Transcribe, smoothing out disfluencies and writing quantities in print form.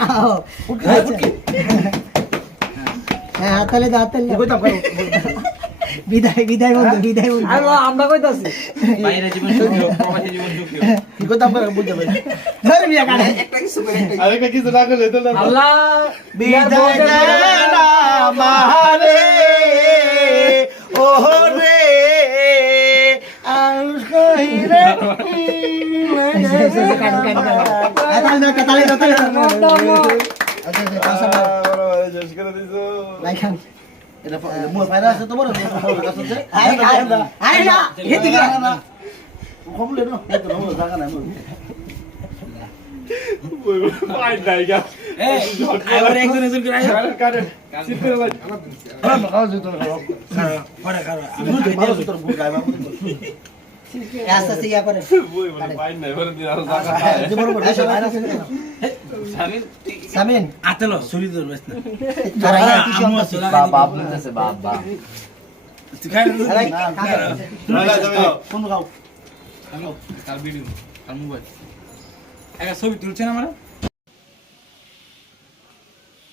হ্যাঁ হাততালি দাও হাততালি বিদায় বিদায় বন্ধু বিদায় বন্ধু আমরা কইতাছি বাইরে জীবন সুখী হোক প্রবাসী জীবন সুখী হোক কি কইতাম করে বুঝতে পারি ধরে বিয়া কাটে একটা কিছু করে আরেকটা কিছু না করলে তো আল্লাহ বিদায় দেনা মারে ও রে আউস কইরে কাটালি দাও তালি জেস করে দিছো লাইখান এটা মোর ফায়দা আছে তোমার কাছে আছে আরে না এদিকে কমলে না এটা না জায়গা নাই মোর পাই নাই গা এই আবার একজন একজন করে আয় কারে সিপে লাগ আমরা খাওয়া যেত না পরে করো ভালো তোর ভুল গায়বা আস্তে আস্তে ইয়া করে বই বলে পাই নাই বলে দিন আর জায়গা যে বড় এসে ভাইরাস সামিন সামিন আতলো ছুরি ধরবেস না তোরা ইয়া কি আমু সব চলা বাপ নিতেছে বাপ বাপ তুই খাই না যাবে কোন গাও কাল ভিডিও কাল মোবাইল একটা ছবি তুলছেন আমরা